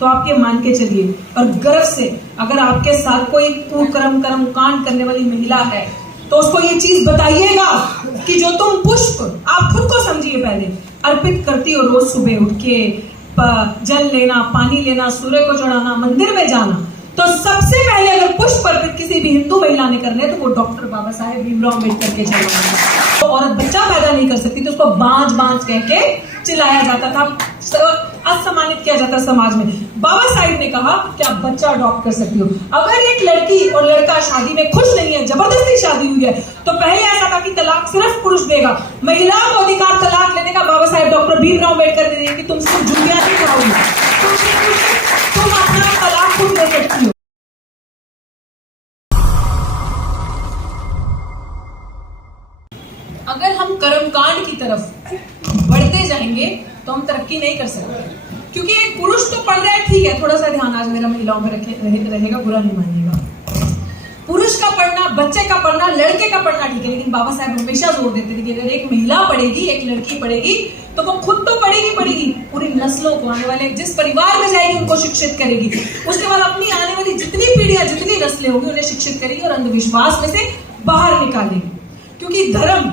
तो आप ये मान के चलिए और गर्व से, अगर आपके साथ कोई कुकर्म कर्म कांड करने वाली महिला है तो उसको ये चीज बताइएगा कि जो तुम पुष्प, आप खुद को समझिए, पहले अर्पित करती हो रोज सुबह उठ के, जल लेना, पानी लेना, सूर्य को चढ़ाना, मंदिर में जाना, तो सबसे पहले अगर पुष्प अर्पित किसी भी हिंदू महिला ने करने तो वो डॉक्टर बाबा साहेब भीमराव अम्बेडकर के चलाना। तो औरत बच्चा पैदा नहीं कर सकती तो उसको बांझ बांझ कह के चिल्लाया जाता था, असम्मानित किया जाता समाज में। बाबा साहिब ने कहा कि आप बच्चा अडॉप्ट कर सकती हो। अगर एक लड़की और लड़का शादी में खुश नहीं है, जबरदस्ती शादी हुई है, तो पहले ऐसा था कि तलाक सिर्फ पुरुष देगा, महिला को अधिकार तलाक लेने का बाबा साहेब डॉक्टर भीमराव अम्बेडकर ने दिया कि तुम सिर्फ जुड़िया नहीं खाओगी, तुम अपना तलाक खुद ले सकती हो। अगर हम कर्मकांड की तरफ बढ़ते जाएंगे तो हम तरक्की नहीं कर सकते, क्योंकि एक पुरुष तो पढ़ रहा है, ठीक है, थोड़ा सा ध्यान आज मेरा महिलाओं में रहेगा, बुरा नहीं मानिएगा। पुरुष का पढ़ना, बच्चे का पढ़ना, लड़के का पढ़ना ठीक है, लेकिन बाबा साहब हमेशा जोर देते थे कि अगर एक महिला पढ़ेगी, एक लड़की पढ़ेगी, तो वो खुद तो पढ़ेगी, पूरी नस्लों को, आने वाले जिस परिवार में जाएगी उनको शिक्षित करेगी, उसके बाद अपनी आने वाली जितनी पीढ़ियां, जितनी नस्लें होंगी उन्हें शिक्षित करेगी और अंधविश्वास में से बाहर निकालेगी। क्योंकि धर्म,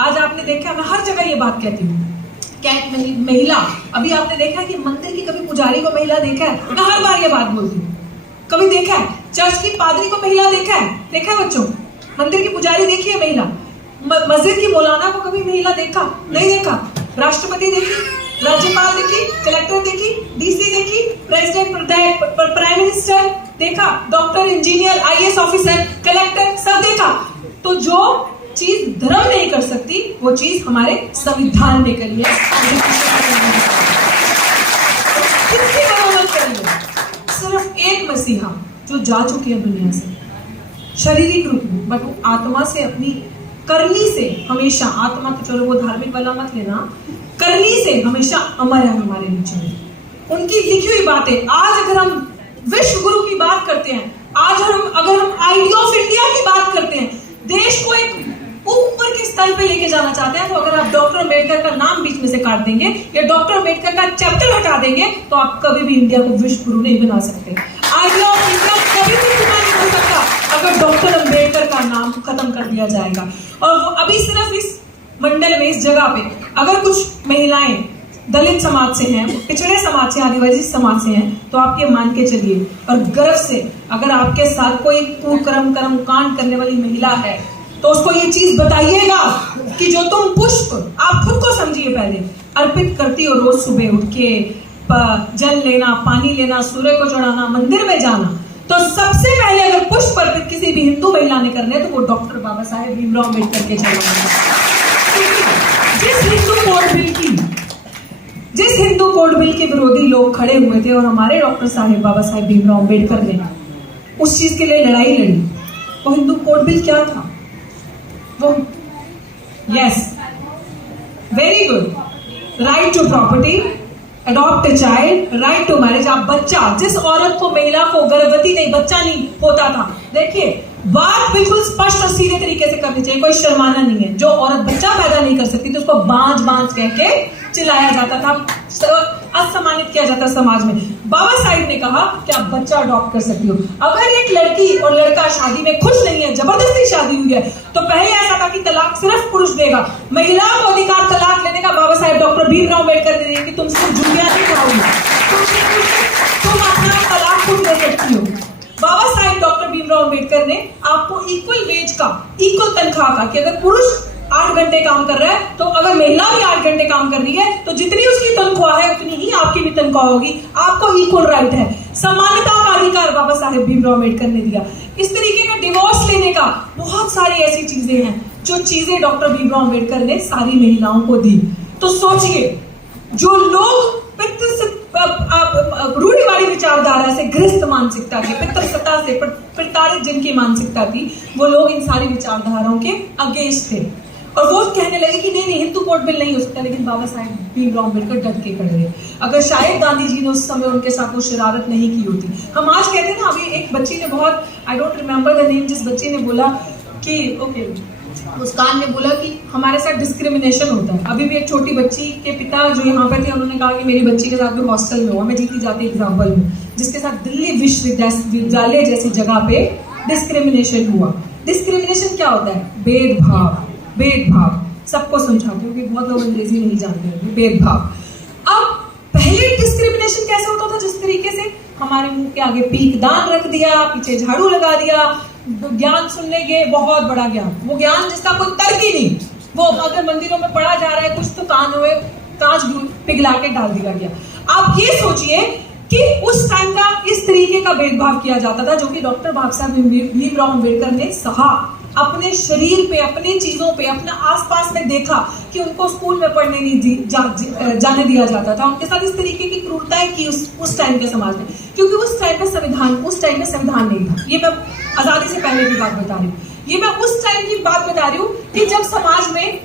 आज आपने देखा, मैं हर जगह ये बात कहती हूँ, क्या एक महिला, अभी आपने देखा है कि मंदिर की कभी पुजारी को महिला देखा है? मैं हर बार ये बात बोलती हूँ, कभी देखा है? चर्च की पादरी को महिला देखा है बच्चों? मंदिर की पुजारी देखी है महिला? मस्जिद की मौलाना को कभी महिला देखा? नहीं देखा। राष्ट्रपति देखी, राज्यपाल देखी, कलेक्टर देखी, डीसी देखी, प्रेसिडेंट, प्राइम मिनिस्टर देखा, doctor, engineer, IAS officer, collector, सब देखा। तो जो चीज धर्म नहीं कर सकती वो चीज हमारे संविधान ने करी है। किसकी बरामद करी है? सिर्फ एक मसीहा जो जा चुकी है दुनिया से शारीरिक रूप में, बट वो आत्मा से, अपनी करनी से हमेशा, आत्मा तो चलो वो धार्मिक वाला मत लेना, करनी से हमेशा अमर है हमारे बीच में। उनकी लिखी हुई बातें, आज अगर हम विश्व गुरु की बात करते हैं, आज अगर हम आइडिया ऑफ इंडिया की बात करते हैं, देश को एक ऊपर के स्तर पे लेके जाना चाहते हैं, तो अगर आप डॉक्टर अम्बेडकर का नाम बीच में से काट देंगे या डॉक्टर अम्बेडकर का चैप्टर हटा देंगे तो आप कभी भी इंडिया को विश्व गुरु नहीं बना सकते। आइडिया ऑफ इंडिया कभी भी पूरा नहीं हो सकता अगर डॉक्टर अम्बेडकर का नाम खत्म कर दिया जाएगा। और वो अभी सिर्फ इस मंडल में, इस जगह पे अगर कुछ महिलाएं दलित समाज से हैं, पिछड़े समाज से, आदिवासी समाज से हैं, तो आप ये मान के चलिए और गर्व से, अगर आपके साथ कोई कुकर्म कर्म कांड करने वाली महिला है तो उसको ये चीज बताइएगा कि जो तुम पुष्प, आप खुद को समझिए, पहले अर्पित करती हो रोज सुबह उठ के, जल लेना, पानी लेना, सूर्य को चढ़ाना, मंदिर में जाना, तो सबसे पहले अगर पुष्प अर्पित किसी भी हिंदू महिला ने करने तो वो डॉक्टर बाबा साहेब भीमराव अम्बेडकर के चलाना। जिस हिंदू कोड बिल के विरोधी लोग खड़े हुए थे और हमारे डॉक्टर साहेब बाबा साहेब भीमराव अम्बेडकर ने उस चीज के लिए लड़ाई लड़ी, वो हिंदू कोड बिल क्या था? वो yes, very good, right to property, adopt a child, right to marriage. आप बच्चा, जिस औरत को, महिला को गर्भवती नहीं, बच्चा नहीं होता था, देखिए बात बिल्कुल स्पष्ट और सीधे तरीके से करनी चाहिए, कोई शर्माना नहीं है। जो औरत बच्चा पैदा नहीं कर सकती तो उसको बांझ बांझ कह के चिल्लाया जाता था, असम्मानित किया जाता समाज में। बाबा साहिब ने कहा कि आप बच्चा अडॉप्ट कर सकती हो। अगर एक लड़की और लड़का शादी में खुश नहीं है, जबरदस्ती शादी हुई है, तो पहले ऐसा था कि तलाक सिर्फ पुरुष देगा, महिला को अधिकार तलाक लेने का बाबा साहेब डॉक्टर भीमराव अम्बेडकर ने दिया कि तुम सिर्फ जुड़िया नहीं खाओगी, तुम अपना तलाक खुद ले सकती हो। बाबा साहेब डॉक्टर भीमराव अम्बेडकर ने आपको इक्वल वेज का, इक्वल तनख्वाह का, कि अगर पुरुष 8 घंटे काम कर रहा है तो अगर महिला भी 8 घंटे काम कर रही है तो जितनी उसकी तनख्वाह है उतनी ही आपकी भी तनख्वाह होगी, आपको इक्वल राइट है। समानता का अधिकार बाबा साहेब भीमराव अम्बेडकर ने दिया। इस तरीके का डिवोर्स लेने का, बहुत सारी ऐसी चीजें हैं जो चीजें डॉक्टर भीमराव अम्बेडकर ने सारी महिलाओं को दी। तो सोचिए, जो लोग रूढ़िवादी विचारधारा से, गृहस्थ मानसिकता के, पितृसत्ता से प्रताड़ित जिनकी मानसिकता थी, वो लोग इन सारी विचारधाराओं के अगेंस्ट थे और वो कहने लगे कि नहीं, हिंदू कोड बिल नहीं हो सकता। लेकिन बाबा साहेब भीमराव अम्बेडकर डट के खड़े रहे। अगर शायद गांधी जी ने उस समय उनके साथ वो शरारत नहीं की होती, हम आज कहते हैं ना, अभी एक बच्ची ने बहुत, I don't remember the name, जिस बच्ची ने बोला कि ओके मुस्कान ने बोला कि हमारे साथ डिस्क्रिमिनेशन होता है। अभी भी एक छोटी बच्ची के पिता जो यहाँ पे थे, उन्होंने कहा कि मेरी बच्ची के साथ भी हॉस्टल में हुआ, मैं जीती जाती एग्जाम्पल हूँ, जिसके साथ दिल्ली विश्वविद्यालय जैसी जगह पे डिस्क्रिमिनेशन हुआ। डिस्क्रिमिनेशन क्या होता है? भेदभाव। भेदभाव सबको समझाते हो कि बहुत लोग अंग्रेजी नहीं जानते हैं। भेदभाव। अब पहले डिस्क्रिमिनेशन कैसे होता था? जिस तरीके से हमारे मुंह के आगे पीक दान रख दिया, पीछे झाड़ू लगा दिया, ज्ञान सुनने गए, बहुत बड़ा ज्ञान, वो ज्ञान जिसका कोई तर्क ही नहीं, वो अगर मंदिरों में पढ़ा जा रहा है कुछ तो कान हुए कांच पिघला के डाल दिया गया। आप ये सोचिए कि उस टाइम का इस तरीके का भेदभाव किया जाता था, जो कि डॉक्टर बाबा साहब भीमराव अम्बेडकर ने सहा, अपने शरीर पे, अपनी चीजों पे, अपने आसपास में देखा कि उनको स्कूल में पढ़ने नहीं जाने दिया जाता था। उनके साथ इस तरीके की क्रूरताएं की उस टाइम के समाज में, क्योंकि उस टाइम में संविधान नहीं था। ये मैं आजादी से पहले की बात बता रही हूँ। ये मैं उस टाइम की बात बता रही हूँ कि जब समाज में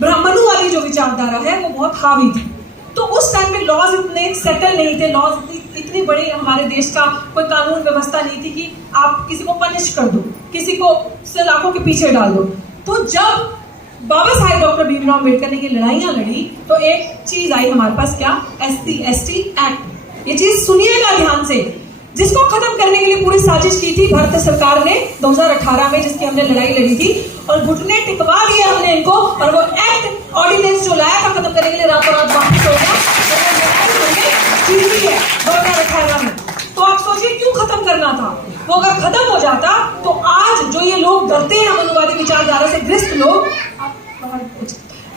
ब्राह्मणों वाली जो विचारधारा है वो बहुत हावी थी। तो उस टाइम में लॉज इतने सेटल नहीं थे, लॉज इतनी बड़ी हमारे देश का कोई कानून व्यवस्था नहीं थी कि आप किसी को पनिश कर दो, किसी को सलाखों के पीछे डाल दो। तो जब बाबा साहेब डॉक्टर भीमराव अम्बेडकर ने ये लड़ाइयां लड़ी, तो एक चीज आई हमारे पास, क्या? SC/ST act. ये चीज सुनिएगा ध्यान से, जिसको खत्म करने के लिए पूरी साजिश की थी भारत सरकार ने 2018 में, जिसकी हमने लड़ाई लड़ी थी, और घुटने टिकवा दिए हमने इनको, और वो एक्ट ऑर्डिनेंस जो लाया था खत्म करने के लिए, रातों रात वापस हो गया। 2018 में। तो आप सोचिए क्यों खत्म करना था? वो अगर खत्म हो जाता तो आज जो ये लोग डरते हैं, मनुवादी विचारधारा से ग्रस्त लोग,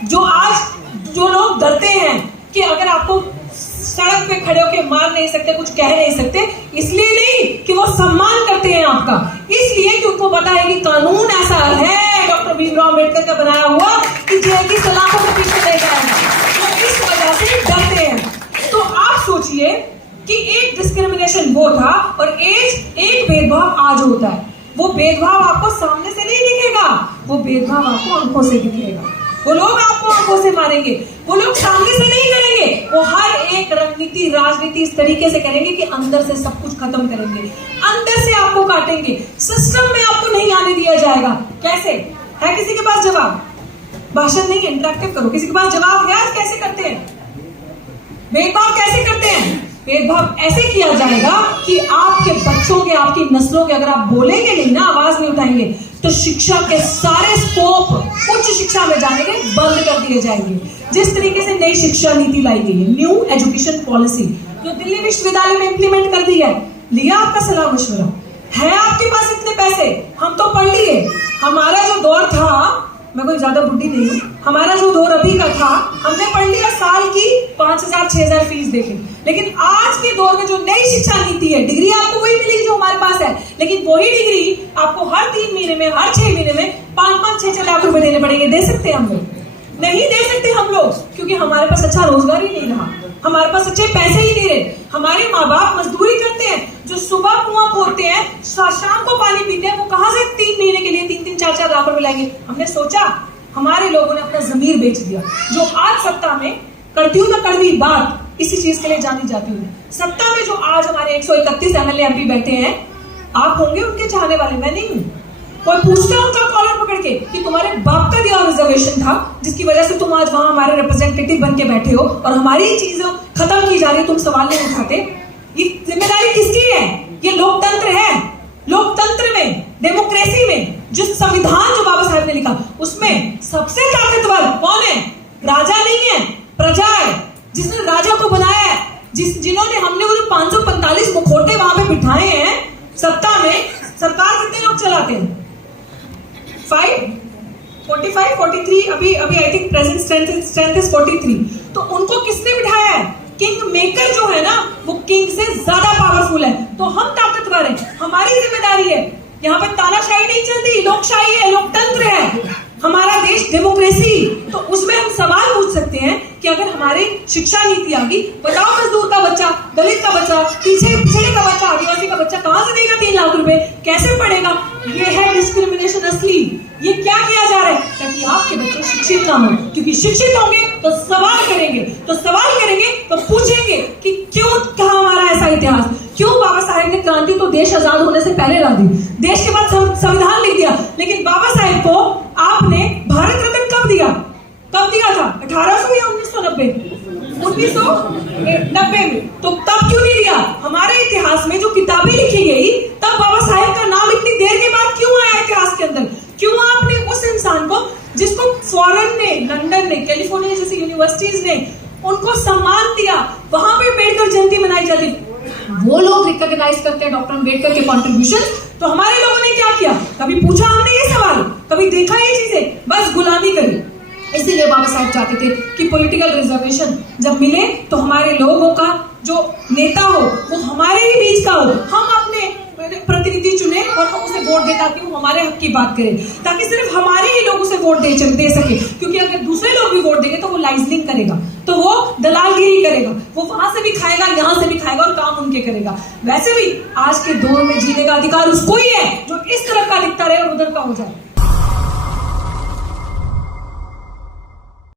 जो लोग डरते हैं कि अगर आपको सड़क पे खड़े होकर मार नहीं सकते, कुछ कह नहीं सकते, इसलिए नहीं कि वो सम्मान करते हैं आपका, इसलिए कि उनको पता है कि कानून ऐसा है डॉक्टर भीमराव अम्बेडकर का बनाया हुआ कि जेल की सलाखों के पीछे नहीं जाएगा। तो इस वजह से डरते हैं। तो आप सोचिए कि एक डिस्क्रिमिनेशन वो था और एक भेदभाव आज होता है। वो भेदभाव आपको सामने से नहीं दिखेगा, वो भेदभाव आपको आंखों से दिखेगा। वो लोग आपको आंखों से मारेंगे, वो लोग सामने से नहीं करेंगे, वो हर एक रणनीति राजनीति इस तरीके से करेंगे कि अंदर से सब कुछ खत्म करेंगे, अंदर से आपको काटेंगे, सिस्टम में आपको नहीं आने दिया जाएगा। कैसे है? किसी के पास जवाब? भाषण नहीं, इंटरेक्टिव करो। किसी के पास जवाब है? कैसे करते हैं भेदभाव? कैसे करते हैं भेदभाव? ऐसे किया जाएगा कि आपके बच्चों के, आपकी नस्लों के, अगर आप बोलेंगे नहीं ना, आवाज नहीं उठाएंगे, तो शिक्षा के सारे स्कोप उच्च शिक्षा में जाने के बंद कर दिए जाएंगे। जिस तरीके से नई शिक्षा नीति लाई गई है, न्यू एजुकेशन पॉलिसी, जो दिल्ली विश्वविद्यालय में इंप्लीमेंट कर दी है, लिया आपका सलाह मशवरा है? आपके पास इतने पैसे? हम तो पढ़ लिए। हमारा जो दौर था, मैं कोई ज्यादा बुढ़ी नहीं हूँ, हमारा जो दौर अभी का था, हमने पढ़ लिया साल की 5,000-6,000 फीस देके। लेकिन आज के दौर में जो नई शिक्षा नीति है, डिग्री आपको वही मिलेगी जो हमारे पास है, लेकिन वही डिग्री आपको हर 3 महीने में, हर 6 महीने में 5-5-6 लाख रुपए देने पड़ेंगे। दे सकते हैं हम लोग? नहीं दे सकते हम लोग, क्योंकि हमारे पास अच्छा रोजगार ही नहीं रहा, हमारे पास अच्छे पैसे ही नहीं रहे। हमारे माँ बाप मजदूरी करते हैं, जो सुबह कुआं खोदते हैं, शाम को पानी पीते हैं, वो कहां से 3 महीने के लिए 3-3, 4-4 लाख रुपए लाएंगे? हमने सोचा? हमारे लोगों ने अपना जमीर बेच दिया। जो आज सत्ता में करती हूँ ना कड़वी बात, इसी चीज के लिए जानी जाती हूँ। सत्ता में जो आज हमारे 131 MLA MP बैठे हैं, आप होंगे उनके चाहने वाले, मैं नहीं हूँ। कोई पूछता है उनका कॉलर पकड़ के कि तुम्हारे बाप का दिया रिजर्वेशन था, जिसकी वजह से तुम आज वहां हमारे रिप्रेजेंटेटिव बन के बैठे हो, और हमारी चीजें खत्म की जा रही है, तुम सवाल नहीं उठाते। ये जिम्मेदारी किसकी है? ये लोकतंत्र है। लोकतंत्र में, डेमोक्रेसी में, जो संविधान जो बाबा साहब ने लिखा, उसमें सबसे ताकतवर कौन है? राजा नहीं है, प्रजा है। जिसने राजा को बनाया है, जिन्होंने, हमने वो जो 545 मुखौटे वहां पे बिठाए हैं सत्ता में। सरकार कितने लोग चलाते हैं? 45, 43, अभी I think present strength is 43। तो उनको किसने बिठाया है? किंग मेकर जो है ना, वो किंग से ज्यादा पावरफुल है। तो हम ताकतवर हैं, हमारी जिम्मेदारी है। यहाँ पे तानाशाही नहीं चलती, लोकशाही है, लोकतंत्र है हमारा देश, डेमोक्रेसी। तो उसमें हम सवाल पूछ सकते हैं कि अगर हमारी शिक्षा नीति आ गई, बताओ मजदूर का बच्चा, दलित का बच्चा, पिछड़े का बच्चा, आदिवासी का बच्चा कहां से देगा 3 लाख रुपए? कैसे पढ़ेगा? ये है डिस्क्रिमिनेशन असली। ये क्या किया जा रहा है? ताकि आपके बच्चे शिक्षित ना हो, क्योंकि शिक्षित होंगे तो सवाल करेंगे, तो पूछेंगे कि क्यों कहा हमारा ऐसा इतिहास, क्यों बाबा साहेब ने क्रांति तो देश आजाद होने से पहले ला दी, देश के बाद संविधान लिख दिया, लेकिन बाबा साहेब को आपने भारत रत्न कब दिया था? 1800 या 1990? 1990 में। तो तब क्यों नहीं दिया? हमारे इतिहास में जो किताबें लिखी गई तब बाबा साहेब का नाम इतनी देर के बाद क्यों आया इतिहास के अंदर? क्यों आपने उस इंसान को, जिसको फॉरेन ने, लंदन ने, कैलिफोर्निया जैसी यूनिवर्सिटीज ने उनको सम्मान दिया, वहां पे अम्बेडकर जयंती मनाई जाती, वो लोग रिकॉग्नाइज करते हैं डॉक्टर अम्बेडकर के कॉन्ट्रीब्यूशन, तो हमारे लोगों ने क्या किया? कभी पूछा हमने ये सवाल? कभी देखा ये चीजें? बस गुलामी करी। इसीलिए बाबा साहब चाहते थे कि पॉलिटिकल रिजर्वेशन जब मिले तो हमारे लोगों का जो नेता हो वो हमारे ही बीच का हो, हम अपने प्रतिनिधि चुने और हम उसे वोट दे ताकि वो हमारे हक की बात करे, ताकि सिर्फ हमारे ही लोग उसे वोट दे सके। क्योंकि अगर दूसरे लोग भी वोट देंगे तो वो लाइजनिंग करेगा, तो वो दलालगिरी करेगा, वो वहां से भी खाएगा, यहाँ से भी खाएगा और काम उनके करेगा। वैसे भी आज के दौर में जीने का अधिकार उसको ही है जो इस तरफ का दिखता रहे और उधर का हो जाए।